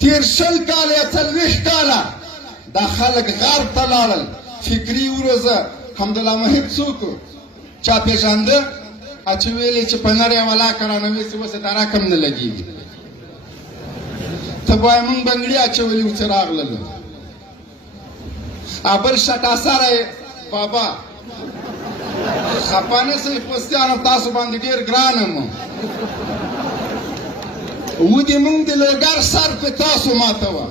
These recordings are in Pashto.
تیر 20 کاله یا 40 کاله دا خلک غرب ته لاړل فکري وروزه حمدالله محب څوک چا پېژانده چې ویلې چې په نړۍ ولاکه رانه ویسې اوس یې دا رقم نه لګېږي ته به وایې موږ بنګړي اچولي وو چې راغللو بل شټا سره بابا خپه نه سئ پوستیانو تاسو باندې ډېر ګران یم ودې موږ د لوګر سر په تاسو ماتوه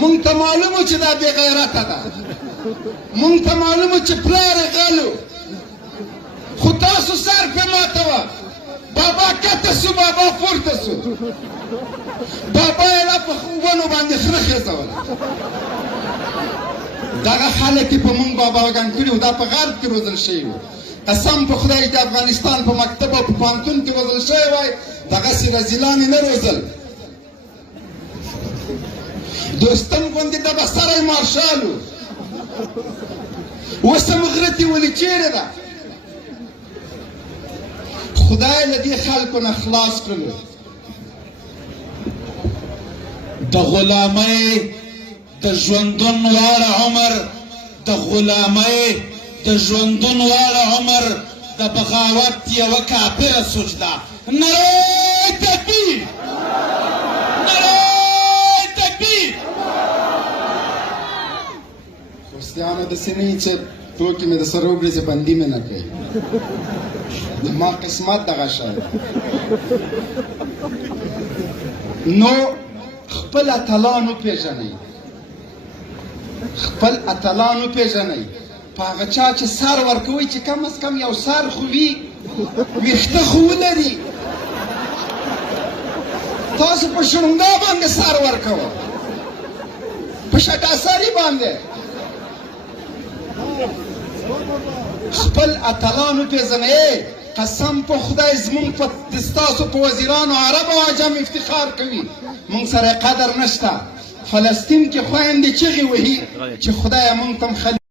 موږ ته معلوم و چې دا بې غیرته ده موږ ته معلوم و چې پلار یې غلو خو تاسو سر په ماتوه بابا کته سو بابا پورته سو بابا یې لا په ونو باندې خره خېځوله دغه خلک یې په موږ باباګان کړي وو دا په غرب کې روزل شوي وو قسم په خدای د افغانستان په مکتب او په پوهنتون کې روزل شوی وای دغسې رزیلان یې نه روزل دوستم غوندې د بسری مارشال و اوس هم غرتې ولې چیرې ده خدای له دې خلکو نه خلاص کړلو د غلامۍ د ژوندون واړه عمر د غلامۍ د ژوندون واړه عمر د بغاوت یوه کافره سجده نری تکبیر نری تکبیر خوستیانو داسې نه وي چې ټوکې مې د سره وکړي چې بندي مې نه کوي زما قسمت دغه شی نو خپل اتلان وپېژنئ خپل اتلان وپېژنئ په هغه چا چې سر ورکوئ چې کم از کم یو سر خو وي ویښته خو ولري تاسو په شړونګا باندې سر ورکوه په شټاسري باندې خپل اتلان وپېژنئ قسم په خدای زمونږ په ستاسو په وزیرانو عرب او عجم افتخار کوي مونږ سره قدر نشته فلسطین کې خویندې چغې وهي چې خدایه مونږ ته هم